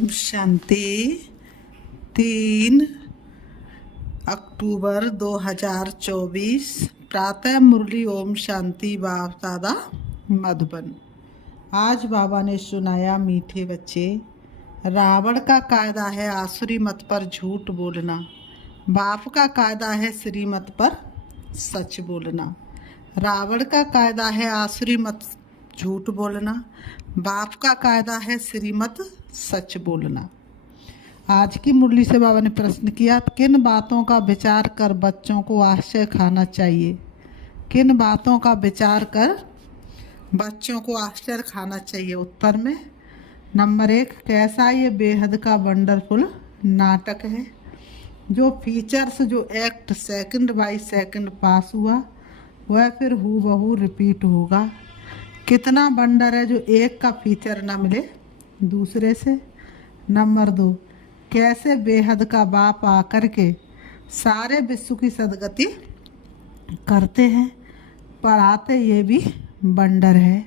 ओम शांति। 3 अक्टूबर 2024 प्रातः मुरली ओम शांति बाप दादा मधुबन। आज बाबा ने सुनाया, मीठे बच्चे, रावण का कायदा है आसुरी मत पर झूठ बोलना, बाप का कायदा है श्रीमत पर सच बोलना। रावण का कायदा है आसुरी मत झूठ बोलना, बाप का कायदा है श्रीमत सच बोलना। आज की मुरली से बाबा ने प्रश्न किया, किन बातों का विचार कर बच्चों को आश्चर्य खाना चाहिए? किन बातों का विचार कर बच्चों को आश्चर्य खाना चाहिए? उत्तर में नंबर 1, कैसा ये बेहद का वंडरफुल नाटक है, जो फीचर्स, जो एक्ट सेकंड बाय सेकंड पास हुआ वह फिर हूबहू रिपीट होगा। कितना वंडर है जो एक का फीचर ना मिले दूसरे से। नंबर 2, कैसे बेहद का बाप आकर के सारे विश्व की सदगति करते हैं, पढ़ाते, ये भी वंडर है।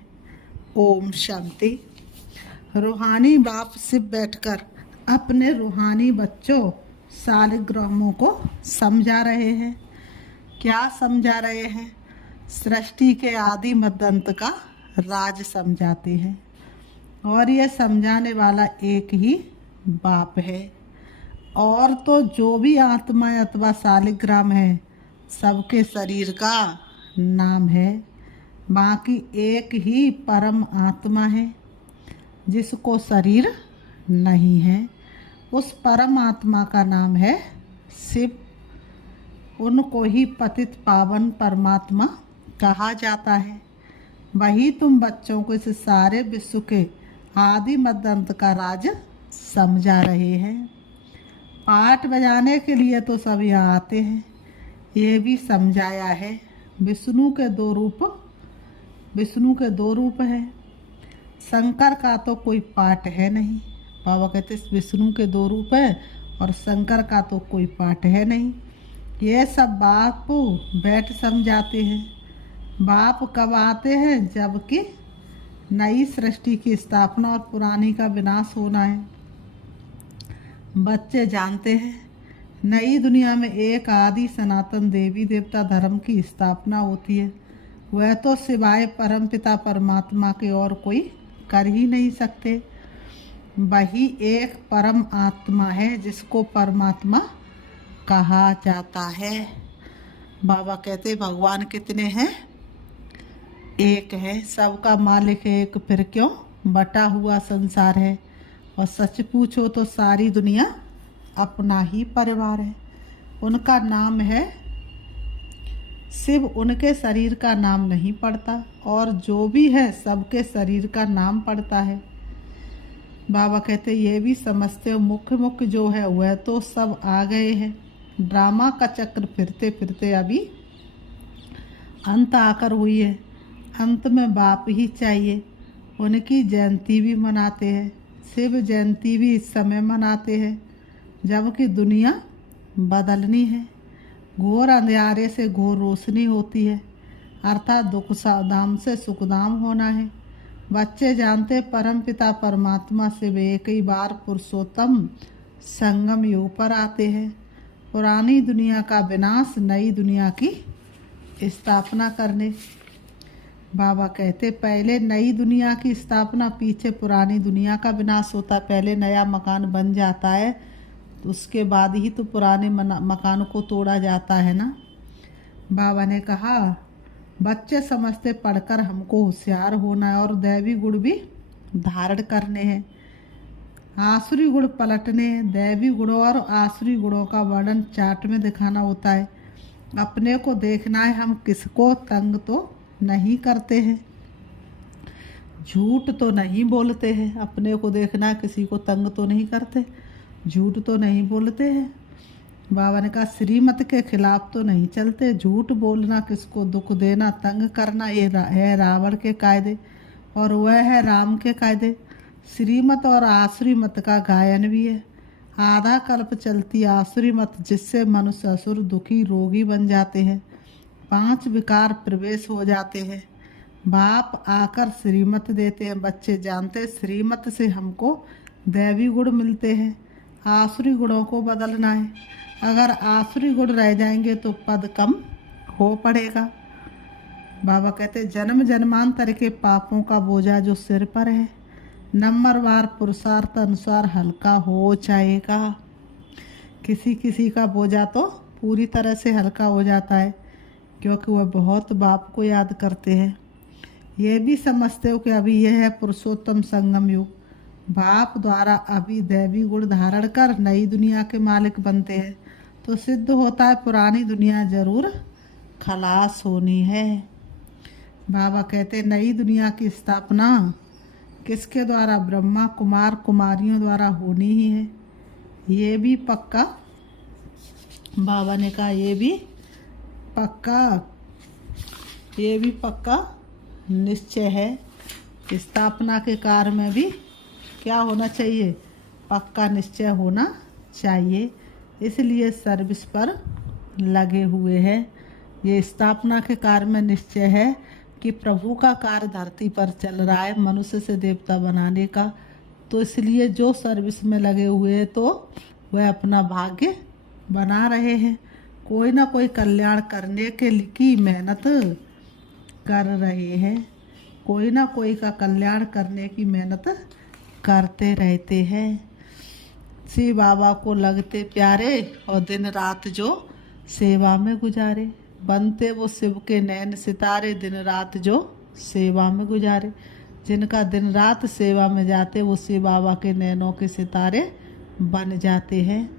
ओम शांति। रूहानी बाप सिर्फ बैठकर अपने रूहानी बच्चों सालिग्रामों को समझा रहे हैं। क्या समझा रहे हैं? सृष्टि के आदि मध्य अंत का राज समझाते हैं, और यह समझाने वाला एक ही बाप है। और तो जो भी आत्मा अथवा सालिग्राम है, सबके शरीर का नाम है। बाकी एक ही परम आत्मा है जिसको शरीर नहीं है। उस परम आत्मा का नाम है शिव। उनको ही पतित पावन परमात्मा कहा जाता है। वही तुम बच्चों को इस सारे विश्व के आदि मध्य अंत का राज समझा रहे हैं। पाठ बजाने के लिए तो सब यहाँ आते हैं। ये भी समझाया है, विष्णु के दो रूप हैं। शंकर का तो कोई पाठ है नहीं। बाबा कहते विष्णु के 2 रूप है और शंकर का तो कोई पाठ है नहीं। ये सब बाप बैठ समझाते हैं। बाप कब आते हैं? जबकि नई सृष्टि की स्थापना और पुरानी का विनाश होना है। बच्चे जानते हैं नई दुनिया में एक आदि सनातन देवी देवता धर्म की स्थापना होती है। वह तो सिवाय परमपिता परमात्मा के और कोई कर ही नहीं सकते। वही एक परम आत्मा है जिसको परमात्मा कहा जाता है। बाबा कहते भगवान कितने हैं? एक है। सबका मालिक एक, फिर क्यों बटा हुआ संसार है। और सच पूछो तो सारी दुनिया अपना ही परिवार है। उनका नाम है शिव। उनके शरीर का नाम नहीं पड़ता, और जो भी है सबके शरीर का नाम पड़ता है। बाबा कहते ये भी समझते हो, मुख्य जो है वह तो सब आ गए हैं। ड्रामा का चक्र फिरते फिरते अभी अंत आकर हुई है। अंत में बाप ही चाहिए। उनकी जयंती भी मनाते हैं। शिव जयंती भी इस समय मनाते हैं जबकि दुनिया बदलनी है। घोर अंधेरे से घोर रोशनी होती है, अर्थात दुख धाम से सुखधाम होना है। बच्चे जानते परम पिता परमात्मा से वे एक ही बार पुरुषोत्तम संगम युग पर आते हैं। पुरानी दुनिया का विनाश, नई दुनिया की स्थापना करने। बाबा कहते पहले नई दुनिया की स्थापना, पीछे पुरानी दुनिया का विनाश होता है। पहले नया मकान बन जाता है, तो उसके बाद ही तो पुराने मकान को तोड़ा जाता है ना। बाबा ने कहा बच्चे समझते पढ़कर हमको होशियार होना है और दैवी गुण भी धारण करने हैं। आसुरी गुण पलटने, दैवी गुणों और आसुरी गुणों का वर्णन चार्ट में दिखाना होता है। अपने को देखना है हम किसको तंग तो नहीं करते हैं, झूठ तो नहीं बोलते हैं। अपने को देखना है किसी को तंग तो नहीं करते, झूठ तो नहीं बोलते हैं। बाबा ने कहा श्रीमत के खिलाफ तो नहीं चलते। झूठ बोलना, किसको दुख देना, तंग करना, ये है रावण के कायदे और वह है राम के कायदे। श्रीमत और आसुरी मत का गायन भी है। आधा कल्प चलती आसुरी मत, जिससे मनुष्य असुर, दुखी, रोगी बन जाते हैं। 5 विकार प्रवेश हो जाते हैं। बाप आकर श्रीमत देते हैं। बच्चे जानते श्रीमत से हमको दैवी गुण मिलते हैं, आसुरी गुणों को बदलना है। अगर आसुरी गुण रह जाएंगे तो पद कम हो पड़ेगा। बाबा कहते जन्म जन्मांतर के पापों का बोझा जो सिर पर है, नंबरवार पुरुषार्थ अनुसार हल्का हो जाएगा। किसी किसी का बोझा तो पूरी तरह से हल्का हो जाता है, क्योंकि वह बहुत बाप को याद करते हैं। ये भी समझते हो कि अभी यह है पुरुषोत्तम संगम युग, बाप द्वारा अभी दैवी गुण धारण कर नई दुनिया के मालिक बनते हैं, तो सिद्ध होता है पुरानी दुनिया जरूर खलास होनी है। बाबा कहते नई दुनिया की स्थापना किसके द्वारा? ब्रह्मा कुमार कुमारियों द्वारा होनी ही है। ये भी पक्का, बाबा ने कहा ये भी पक्का निश्चय है। स्थापना के कार्य में भी क्या होना चाहिए? पक्का निश्चय होना चाहिए। इसलिए सर्विस पर लगे हुए हैं। ये स्थापना के कार्य में निश्चय है कि प्रभु का कार्य धरती पर चल रहा है मनुष्य से देवता बनाने का, तो इसलिए जो सर्विस में लगे हुए हैं तो वह अपना भाग्य बना रहे हैं, कोई ना कोई कल्याण करने के की मेहनत कर रहे हैं, कोई ना कोई का कल्याण करने की मेहनत करते रहते हैं। शिव बाबा को लगते प्यारे और दिन रात जो सेवा में गुजारे, बनते वो शिव के नैन सितारे, दिन रात जो सेवा में गुजारे। जिनका दिन रात सेवा में जाते वो शिव बाबा के नैनों के सितारे बन जाते हैं।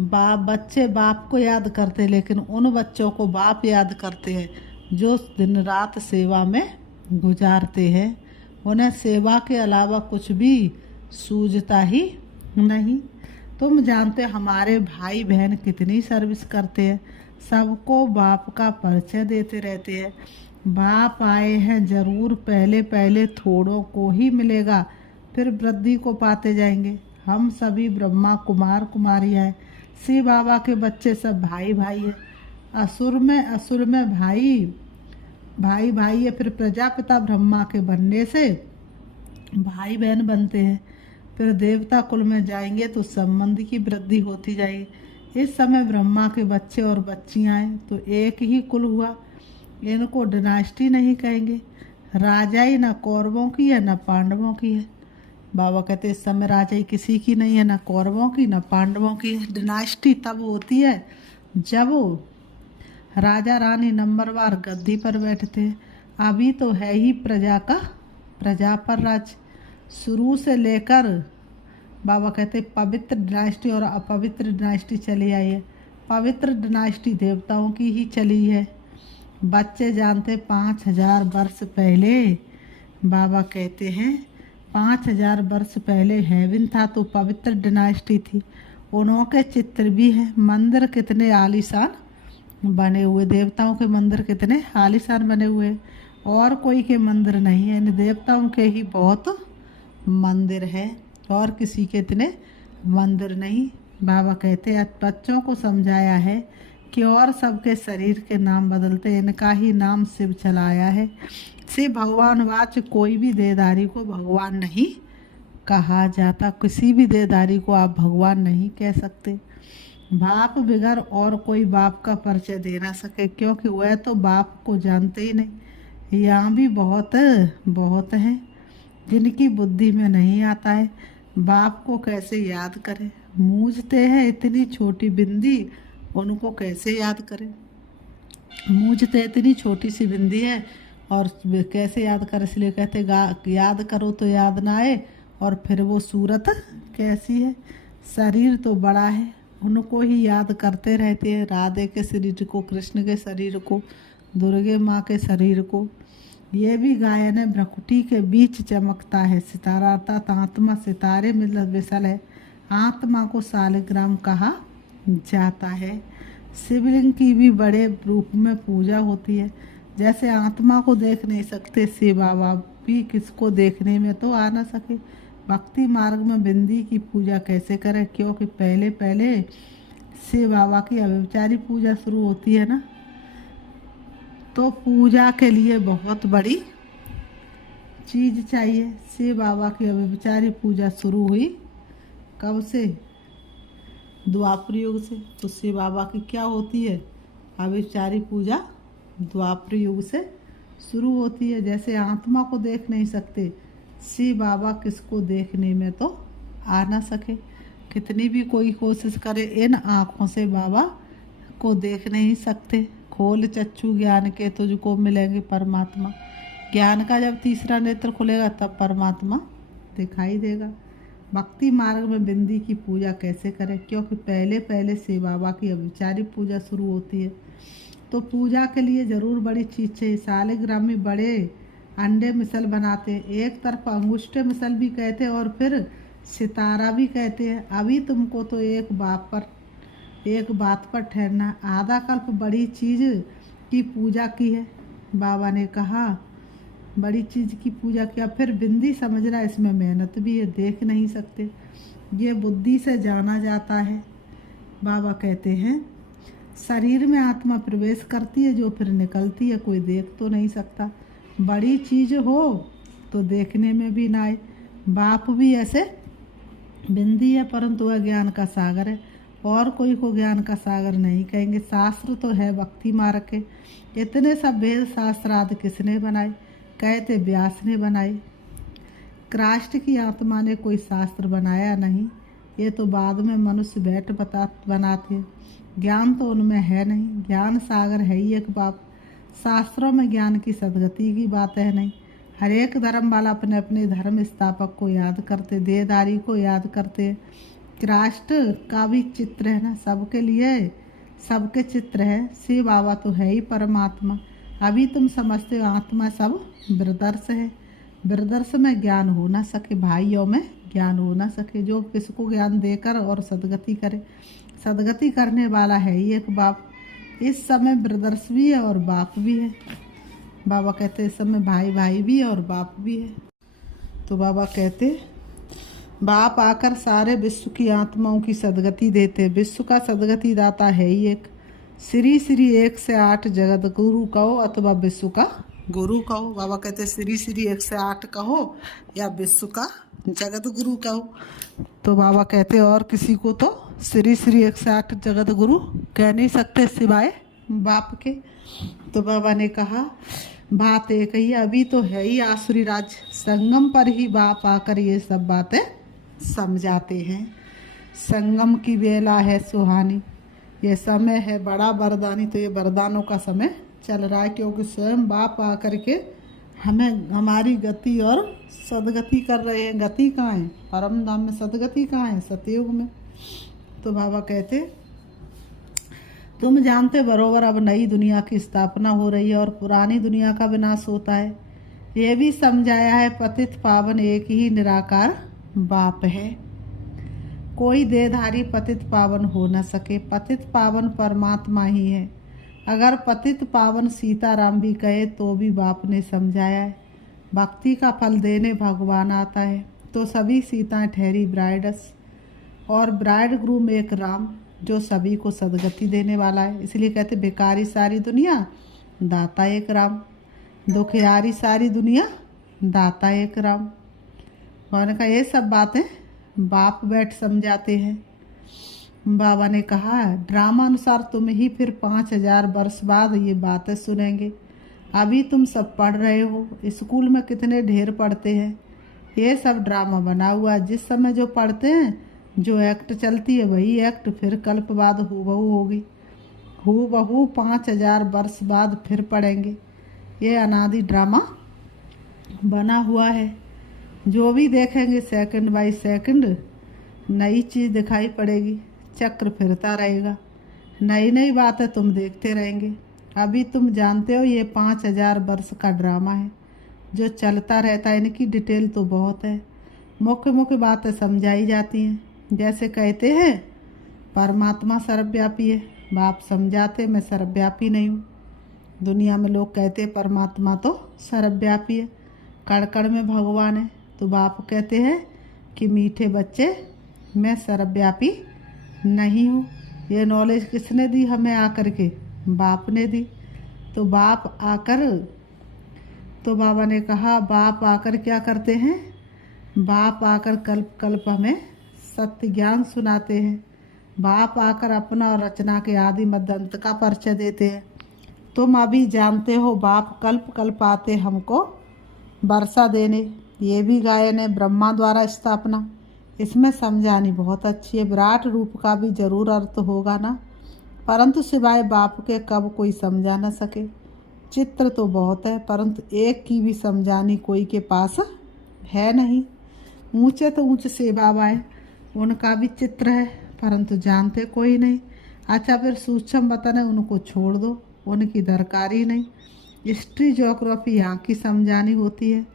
बच्चे बाप को याद करते, लेकिन उन बच्चों को बाप याद करते हैं जो दिन रात सेवा में गुजारते हैं। उन्हें सेवा के अलावा कुछ भी सूझता ही नहीं। तुम जानते हमारे भाई बहन कितनी सर्विस करते हैं, सबको बाप का परिचय देते रहते हैं। बाप आए हैं जरूर, पहले पहले थोड़ों को ही मिलेगा, फिर वृद्धि को पाते जाएंगे। हम सभी ब्रह्मा कुमार कुमारियाँ हैं, शिव बाबा के बच्चे सब भाई भाई है। असुर में भाई भाई है, फिर प्रजापिता ब्रह्मा के बनने से भाई बहन बनते हैं। फिर देवता कुल में जाएंगे तो संबंध की वृद्धि होती जाएगी। इस समय ब्रह्मा के बच्चे और बच्चियाँ हैं तो एक ही कुल हुआ, इनको डिनास्टी नहीं कहेंगे। राजाई न कौरवों की है न पांडवों की है। बाबा कहते इस समय राजाई किसी की नहीं है, न कौरवों की न पांडवों की है। डिनास्टी तब होती है जब राजा रानी नंबरवार गद्दी पर बैठते हैं। अभी तो है ही प्रजा पर राज। शुरू से लेकर बाबा कहते पवित्र डिनास्टी और अपवित्र डिनास्टी चली आई है। पवित्र डिनास्टी देवताओं की ही चली है। बच्चे जानते 5000 वर्ष पहले, बाबा कहते हैं 5000 वर्ष पहले हेवन था तो पवित्र डिनास्टी थी। उनके चित्र भी हैं। मंदिर कितने आलीशान बने हुए, देवताओं के मंदिर कितने आलीशान बने हुए, और कोई के मंदिर नहीं है। इन देवताओं के ही बहुत मंदिर है और किसी के इतने मंदिर नहीं। बाबा कहते हैं बच्चों को समझाया है कि और सबके शरीर के नाम बदलते, इनका ही नाम शिव चलाया है। शिव भगवान वाच, कोई भी देहधारी को भगवान नहीं कहा जाता। किसी भी देहधारी को आप भगवान नहीं कह सकते। बाप बिगर और कोई बाप का परिचय दे ना सके, क्योंकि वह तो बाप को जानते ही नहीं। यहाँ भी बहुत हैं जिनकी बुद्धि में नहीं आता है बाप को कैसे याद करें। मूझते हैं इतनी छोटी बिंदी, उनको कैसे याद करें। मूझते इतनी छोटी सी बिंदी है और कैसे याद करें। इसलिए कहते याद करो तो याद ना आए, और फिर वो सूरत कैसी है। शरीर तो बड़ा है, उनको ही याद करते रहते हैं। राधे के शरीर को, कृष्ण के शरीर को, दुर्गे माँ के शरीर को। ये भी गायन है। भ्रकुटी के बीच चमकता है सितारा, अर्थात आत्मा सितारे में विसल है। आत्मा को शालिग्राम कहा जाता है। शिवलिंग की भी बड़े रूप में पूजा होती है। जैसे आत्मा को देख नहीं सकते, शिव बाबा भी किसको देखने में तो आ ना सके। भक्ति मार्ग में बिंदी की पूजा कैसे करें, क्योंकि पहले पहले शिव बाबा की अव्यभिचारी पूजा शुरू होती है ना, तो पूजा के लिए बहुत बड़ी चीज़ चाहिए। शिव बाबा की अव्यभिचारी पूजा शुरू हुई कब से? द्वापर युग से। तो शिव बाबा की क्या होती है? अभिचारी पूजा द्वापर युग से शुरू होती है। जैसे आत्मा को देख नहीं सकते, शिव बाबा किसको देखने में तो आ ना सके। कितनी भी कोई कोशिश करे, इन आँखों से बाबा को देख नहीं सकते। खोल चक्षु ज्ञान के तुझको मिलेंगे परमात्मा। ज्ञान का जब तीसरा नेत्र खुलेगा तब परमात्मा दिखाई देगा। भक्ति मार्ग में बिंदी की पूजा कैसे करें? क्योंकि पहले पहले शिव बाबा की अभिचारी पूजा शुरू होती है। तो पूजा के लिए ज़रूर बड़ी चीज़ चाहिए। सालिग्राम में बड़े अंडे मिसल बनाते हैं, एक तरफ अंगूठे मिसल भी कहते हैं और फिर सितारा भी कहते हैं। अभी तुमको तो एक बात पर ठहरना। आधा कल्प बड़ी चीज़ की पूजा की है। बाबा ने कहा बड़ी चीज़ की पूजा किया। फिर बिंदी समझना, इसमें मेहनत भी है, देख नहीं सकते, ये बुद्धि से जाना जाता है। बाबा कहते हैं शरीर में आत्मा प्रवेश करती है, जो फिर निकलती है, कोई देख तो नहीं सकता। बड़ी चीज़ हो तो देखने में भी ना आए। बाप भी ऐसे बिंदी है, परंतु वह ज्ञान का सागर है, और कोई को ज्ञान का सागर नहीं कहेंगे। शास्त्र तो है भक्ति मार्ग के। इतने सब वेद शास्त्र आदि किसने बनाए? कहते व्यास ने बनाए। कृष्ण की आत्मा ने कोई शास्त्र बनाया नहीं, ये तो बाद में मनुष्य बैठ बनाते। ज्ञान तो उनमें है नहीं, ज्ञान सागर है ही एक बाप। शास्त्रों में ज्ञान की सदगति की बात है नहीं। हर एक धर्म वाला अपने अपने धर्म स्थापक को याद करते, देहधारी को याद करते। कृष्ण का भी चित्र है ना, सबके लिए सबके चित्र है। शिव बाबा तो है ही परमात्मा। अभी तुम समझते हो आत्मा सब ब्रदर्स है। ब्रदर्स में ज्ञान हो ना सके, भाइयों में ज्ञान हो ना सके, जो किसको ज्ञान देकर और सदगति करे। सदगति करने वाला है ही एक बाप। इस समय ब्रदर्स भी है और बाप भी है। बाबा कहते इस समय भाई भाई भी है और बाप भी है। तो बाबा कहते बाप आकर सारे विश्व की आत्माओं की सदगति देते। विश्व का सदगति दाता है ही एक। श्री श्री 1 से 8 जगत गुरु कहो अथवा विश्व का गुरु कहो। बाबा कहते श्री श्री 1 से 8 कहो या विश्व का जगत गुरु कहो। तो बाबा कहते और किसी को तो श्री श्री 1 से 8 जगत गुरु कह नहीं सकते सिवाय बाप के। तो बाबा ने कहा बात एक ही, अभी तो है ही आसुरी राज, संगम पर ही बाप आकर ये सब बातें समझाते हैं। संगम की बेला है सुहानी, ये समय है बड़ा वरदानी। तो ये वरदानों का समय चल रहा है, क्योंकि स्वयं बाप आकर के हमें हमारी गति और सदगति कर रहे हैं। गति कहाँ है? परम धाम में। सदगति कहाँ है? सतयुग में। तो बाबा कहते तुम जानते बरोबर अब नई दुनिया की स्थापना हो रही है और पुरानी दुनिया का विनाश होता है। ये भी समझाया है पतित पावन एक ही निराकार बाप है। कोई देहधारी पतित पावन हो न सके। पतित पावन परमात्मा ही है। अगर पतित पावन सीताराम भी कहे तो भी बाप ने समझाया है। भक्ति का फल देने भगवान आता है, तो सभी सीताएं ठहरी ब्राइड्स, और ब्राइड ग्रूम एक राम जो सभी को सदगति देने वाला है। इसलिए कहते भिखारी सारी दुनिया, दाता एक राम। दुखियारी सारी दुनिया, दाता एक राम। उन्होंने कहा ये सब बातें बाप बैठ समझाते हैं। बाबा ने कहा ड्रामा अनुसार तुम ही फिर 5000 वर्ष बाद ये बातें सुनेंगे। अभी तुम सब पढ़ रहे हो, स्कूल में कितने ढेर पढ़ते हैं। ये सब ड्रामा बना हुआ है। जिस समय जो पढ़ते हैं, जो एक्ट चलती है, वही एक्ट फिर कल्प बाद हूबहू होगी। हूबहू 5000 वर्ष बाद फिर पढ़ेंगे। ये अनादि ड्रामा बना हुआ है। जो भी देखेंगे सेकंड बाय सेकंड नई चीज़ दिखाई पड़ेगी। चक्र फिरता रहेगा, नई नई बातें तुम देखते रहेंगे। अभी तुम जानते हो ये 5000 वर्ष का ड्रामा है जो चलता रहता है। इनकी डिटेल तो बहुत है, मुख्य मुख्य बातें समझाई जाती हैं। जैसे कहते हैं परमात्मा सर्वव्यापी है, बाप समझाते मैं सर्वव्यापी नहीं हूँ। दुनिया में लोग कहते हैं परमात्मा तो सर्वव्यापी है, कण कण में भगवान है। तो बाप कहते हैं कि मीठे बच्चे मैं सर्वव्यापी नहीं हूँ। ये नॉलेज किसने दी हमें आकर के? बाप ने दी। तो बाप आकर, तो बाबा ने कहा बाप आकर क्या करते हैं? बाप आकर कल्प कल्प हमें सत्य ज्ञान सुनाते हैं। बाप आकर अपना और रचना के आदि मध्य अंत का परिचय देते हैं। तुम अभी जानते हो बाप कल्प कल्प आते हमको वर्षा देने। ये भी गायन है ब्रह्मा द्वारा स्थापना। इसमें समझानी बहुत अच्छी है। विराट रूप का भी जरूर अर्थ होगा ना, परंतु सिवाय बाप के कब कोई समझा न सके। चित्र तो बहुत है परंतु एक की भी समझानी कोई के पास है नहीं। ऊंचे तो ऊंचे से बाबाएँ, उनका भी चित्र है परंतु जानते कोई नहीं। अच्छा फिर सूक्ष्म वतन है उनको छोड़ दो, उनकी दरकार ही नहीं। हिस्ट्री ज्योग्राफी यहाँ की समझानी होती है।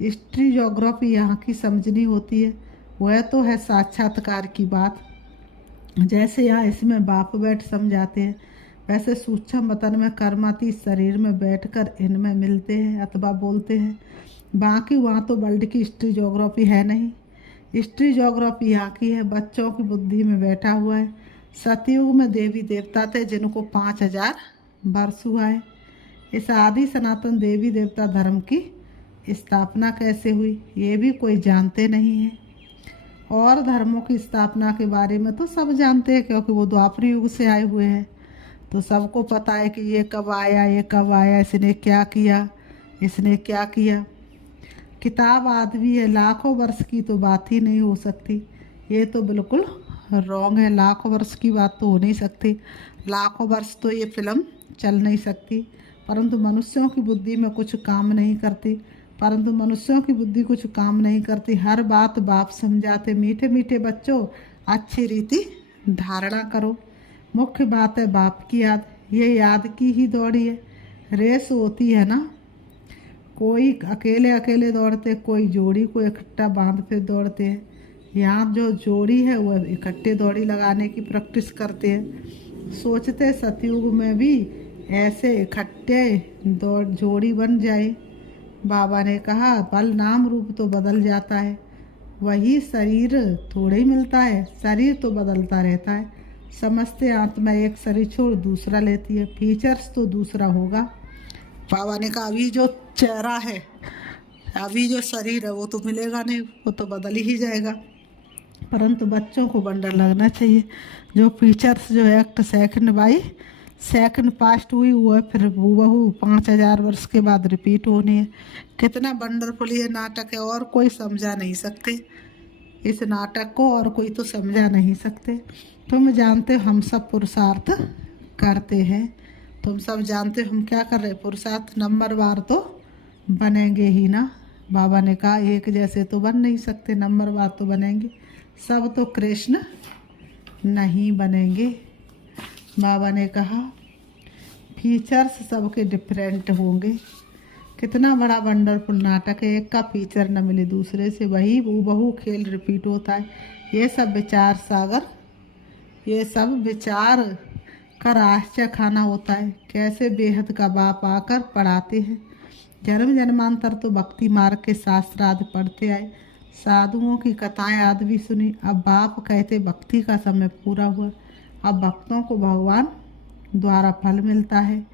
हिस्ट्री ज्योग्राफी यहाँ की समझनी होती है। वह तो है साक्षात्कार की बात। जैसे यहाँ इसमें बाप बैठ समझाते हैं, वैसे सूक्ष्म वतन में कर्माती शरीर में बैठकर इनमें मिलते हैं अथवा बोलते हैं। बाकी वहाँ तो वर्ल्ड की हिस्ट्री ज्योग्राफी है नहीं। हिस्ट्री ज्योग्राफी यहाँ की है, बच्चों की बुद्धि में बैठा हुआ है। सतयुग में देवी देवता थे जिनको 5000 वर्ष हुआ है। इस आदि सनातन देवी देवता धर्म की स्थापना कैसे हुई ये भी कोई जानते नहीं है। और धर्मों की स्थापना के बारे में तो सब जानते हैं क्योंकि वो द्वापर युग से आए हुए हैं। तो सबको पता है कि ये कब आया, ये कब आया, इसने क्या किया, इसने क्या किया। किताब आदमी है, लाखों वर्ष की तो बात ही नहीं हो सकती। ये तो बिल्कुल रॉन्ग है। लाखों वर्ष की बात तो हो नहीं सकती। लाखों वर्ष तो ये फिल्म चल नहीं सकती। परंतु मनुष्यों की बुद्धि में कुछ काम नहीं करती। हर बात बाप समझाते। मीठे मीठे बच्चों अच्छी रीति धारणा करो। मुख्य बात है बाप की याद। ये याद की ही दौड़ी है। रेस होती है ना, कोई अकेले अकेले दौड़ते, कोई जोड़ी को इकट्ठा बांध कर दौड़ते हैं। यहाँ जो जोड़ी है वह इकट्ठे दौड़ी लगाने की प्रैक्टिस करते हैं। सोचते सतयुग में भी ऐसे इकट्ठे दौड़ जोड़ी बन जाए। बाबा ने कहा बल नाम रूप तो बदल जाता है, वही शरीर थोड़े ही मिलता है। शरीर तो बदलता रहता है। समझते आत्मा एक शरीर छोड़ दूसरा लेती है, फीचर्स तो दूसरा होगा। बाबा ने कहा अभी जो चेहरा है, अभी जो शरीर है वो तो मिलेगा नहीं, वो तो बदल ही जाएगा। परंतु बच्चों को बंडर लगना चाहिए। जो फीचर्स जो act second by second past हुई वो है, फिर हूबहू 5000 वर्ष के बाद रिपीट होनी है। कितना वंडरफुल ये नाटक है, और कोई समझा नहीं सकते इस नाटक को, और कोई तो समझा नहीं सकते। तुम जानते हो हम सब पुरुषार्थ करते हैं। तुम सब जानते हो हम क्या कर रहे हैं, पुरुषार्थ नंबरवार तो बनेंगे ही ना। बाबा ने कहा एक जैसे तो बन नहीं सकते, नंबरवार तो बनेंगे। सब तो कृष्ण नहीं बनेंगे। बाबा ने कहा फीचर्स सबके डिफरेंट होंगे। कितना बड़ा वंडरफुल नाटक है। एक का फीचर न मिले दूसरे से, वही हूबहू खेल रिपीट होता है। ये सब विचार सागर, ये सब विचार कर आश्चर्य खाना होता है। कैसे बेहद का बाप आकर पढ़ाते हैं। जन्म जन्मांतर तो भक्ति मार्ग के शास्त्र आदि पढ़ते आए, साधुओं की कथाएं आदि भी सुनी। अब बाप कहते भक्ति का समय पूरा हुआ, अब भक्तों को भगवान द्वारा फल मिलता है।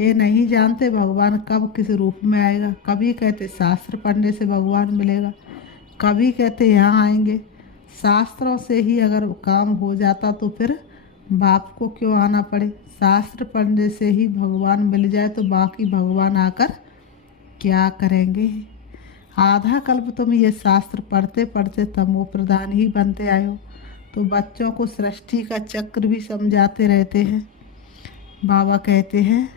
ये नहीं जानते भगवान कब किस रूप में आएगा। कभी कहते शास्त्र पढ़ने से भगवान मिलेगा, कभी कहते यहाँ आएंगे। शास्त्रों से ही अगर काम हो जाता तो फिर बाप को क्यों आना पड़े। शास्त्र पढ़ने से ही भगवान मिल जाए तो बाकी भगवान आकर क्या करेंगे। आधा कल्प तुम ये शास्त्र पढ़ते पढ़ते तमो प्रधान ही बनते आए हो। तो बच्चों को सृष्टि का चक्र भी समझाते रहते हैं। बाबा कहते हैं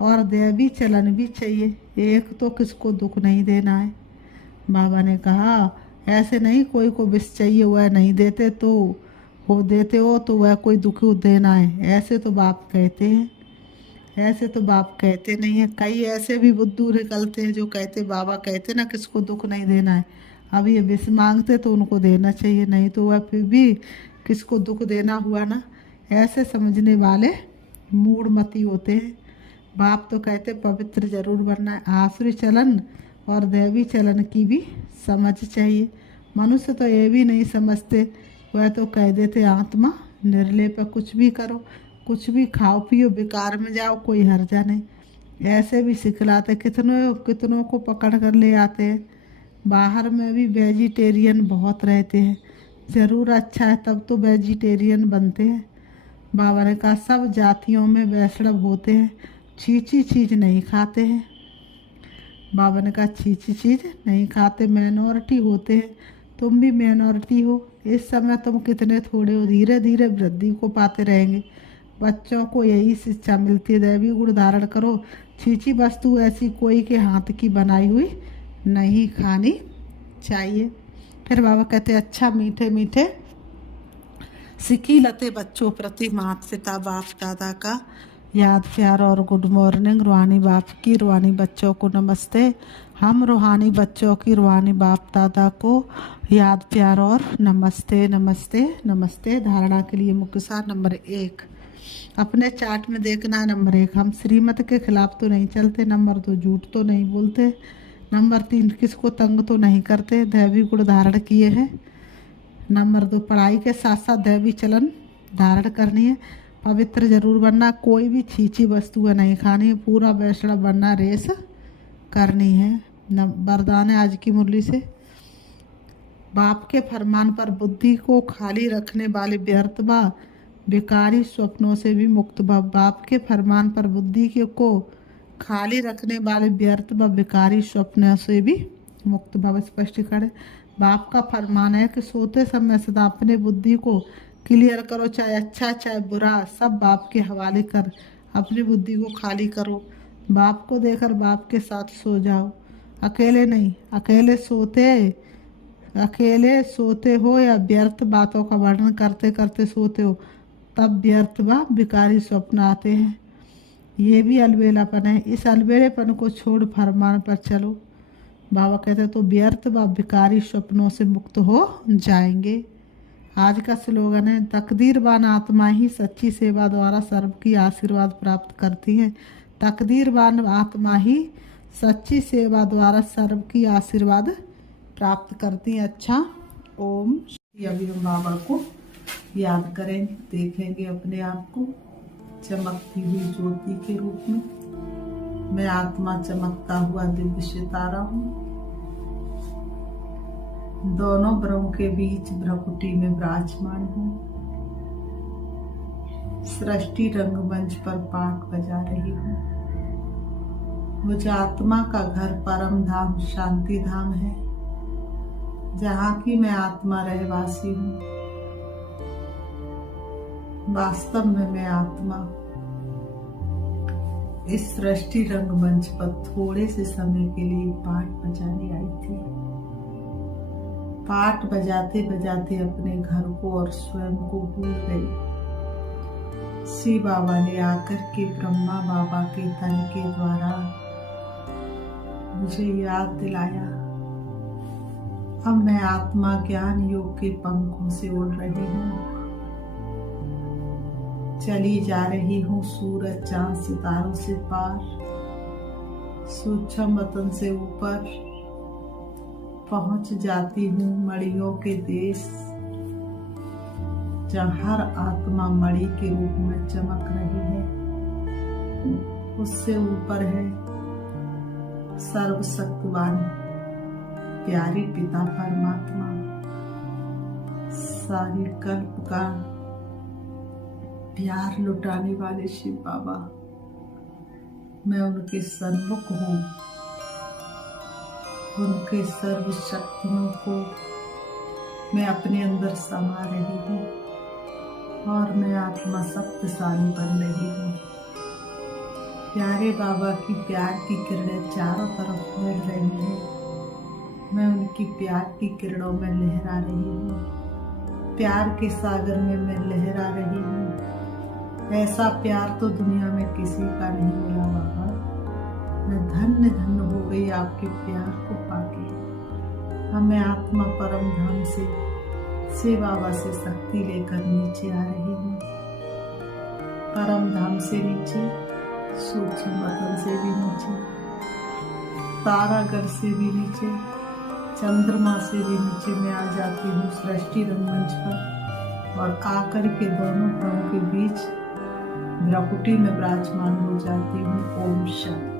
और दैवी चलन भी चाहिए, एक तो किसको दुख नहीं देना है। बाबा ने कहा ऐसे नहीं कोई को विष चाहिए वह नहीं देते, तो हो देते हो तो वह कोई दुख देना है, ऐसे तो बाप कहते हैं। ऐसे तो बाप कहते नहीं है। कई ऐसे भी बुद्धू निकलते हैं जो कहते बाबा कहते ना किसको दुख नहीं देना है। अब ये विष मांगते तो उनको देना चाहिए, नहीं तो वह फिर भी किसको दुख देना हुआ ना। ऐसे समझने वाले मूढ़मती होते हैं। बाप तो कहते पवित्र जरूर बनना है। आसुरी चलन और दैवी चलन की भी समझ चाहिए। मनुष्य तो ये भी नहीं समझते, वह तो कह देते आत्मा निर्लेप, कुछ भी करो, कुछ भी खाओ पियो, बेकार में जाओ, कोई हर्जा नहीं। ऐसे भी सिखलाते। कितनों को पकड़ कर ले आते हैं। बाहर में भी वेजिटेरियन बहुत रहते हैं। ज़रूर अच्छा है, तब तो वेजिटेरियन बनते हैं। बाबा ने कहा सब जातियों में वैष्णव होते हैं, छींची चीज़ नहीं खाते हैं। बाबा ने कहा छींची चीज़ नहीं खाते, माइनॉरिटी होते हैं, तुम भी माइनॉरिटी हो। इस समय तुम कितने थोड़े हो, धीरे धीरे वृद्धि को पाते रहेंगे। बच्चों को यही शिक्षा मिलती है, दैवी गुण धारण करो, छींची वस्तु ऐसी कोई के हाथ की बनाई हुई नहीं खानी चाहिए। फिर बाबा कहते अच्छा मीठे मीठे सिक्की लते बच्चों प्रति माता पिता बाप दादा का याद प्यार और गुड मॉर्निंग। रूहानी बाप की रूहानी बच्चों को नमस्ते। हम रूहानी बच्चों की रूहानी बाप दादा को याद प्यार और नमस्ते नमस्ते नमस्ते। धारणा के लिए मुख्य सार नंबर 1, अपने चार्ट में देखना है। नंबर 1, हम श्रीमत के खिलाफ तो नहीं चलते। नंबर 2, झूठ तो नहीं बोलते। नंबर 3, किसको तंग तो नहीं करते, दैवी गुण धारण किए हैं। नंबर 2, पढ़ाई के साथ साथ दैवी चलन धारण करनी है। पवित्र जरूर बनना, कोई भी छींची वस्तुएं नहीं खानी है, पूरा वैष्णव बनना, रेस करनी है। वरदान है आज की मुरली से, बाप के फरमान पर बुद्धि को खाली रखने वाले व्यर्थ व बेकारी स्वप्नों से भी मुक्त भव। बाप के फरमान पर बुद्धि के को खाली रखने वाले व्यर्थ व बेकारी स्वप्नों से भी मुक्त भव। स्पष्टीकरण, बाप का फरमान है कि सोते समय सदा अपने बुद्धि को क्लियर करो, चाहे अच्छा चाहे बुरा, सब बाप के हवाले कर अपनी बुद्धि को खाली करो। बाप को देकर बाप के साथ सो जाओ, अकेले नहीं। अकेले सोते हो या व्यर्थ बातों का वर्णन करते करते सोते हो, तब व्यर्थ व विकारी स्वप्न आते हैं। ये भी अलबेलापन है। इस अलबेलेपन को छोड़ फरमान पर चलो। बाबा कहते तो व्यर्थ व विकारी स्वप्नों से मुक्त हो जाएंगे। आज का स्लोगन है, तकदीरवान आत्मा ही सच्ची सेवा द्वारा सर्व की आशीर्वाद प्राप्त करती है। तकदीरवान आत्मा ही सच्ची सेवा द्वारा सर्व की आशीर्वाद प्राप्त करती है। अच्छा, ओम। अभी हम बाबा को याद करेंगे, देखेंगे अपने आप को चमकती हुई ज्योति के रूप में। मैं आत्मा चमकता हुआ दिव्य सितारा हूँ, दोनों ब्रह्म के बीच भ्रकुटी में विराजमान हूँ। सृष्टि रंगमंच पर पाठ बजा रही हूँ। मुझे आत्मा का घर परम धाम शांति धाम है, जहाँ की मैं आत्मा रहवासी हूँ। वास्तव में मैं आत्मा इस सृष्टि रंगमंच पर थोड़े से समय के लिए पाठ बजाने आई थी। पाठ बजाते बजाते अपने घर को और स्वयं को भूल गई। शिव बाबा ने आकर के ब्रह्मा बाबा के तन के द्वारा मुझे याद दिलाया। अब मैं आत्मा ज्ञान योग के पंखों से उड़ रही हूँ, चली जा रही हूँ सूरज चांद सितारों से पार, सूक्ष्म वतन से ऊपर पहुंच जाती हूँ मणियों के देश, जहाँ हर आत्मा मणि के रूप में चमक रही है। उससे ऊपर है सर्वशक्तिवान प्यारी पिता परमात्मा, सारी कल्प का प्यार लुटाने वाले शिव बाबा। मैं उनके सन्मुख हूँ, उनके सर्व शक्तियों को मैं अपने अंदर समा रही हूँ और मैं आत्मा शक्तिशाली बन रही हूँ। प्यारे बाबा की प्यार की किरणें चारों तरफ फैल रही हैं। मैं उनकी प्यार की किरणों में लहरा रही हूँ, प्यार के सागर में मैं लहरा रही हूँ। ऐसा प्यार तो दुनिया में किसी का नहीं मिला बाबा। मैं धन्य धन्य हो गई आपके प्यार को पाके। अब मैं आत्मा परम धाम से शिव बाबा से शक्ति लेकर नीचे आ रही हूँ। परम धाम से नीचे, सूक्ष्म वतन से भी नीचे, तारागढ़ से भी नीचे, चंद्रमा से भी नीचे मैं आ जाती हूँ सृष्टि रंगमंच पर, और आकर के दोनों ग्रहों के बीच भ्रकुटी में विराजमान हो जाती हूँ। ओम शांति।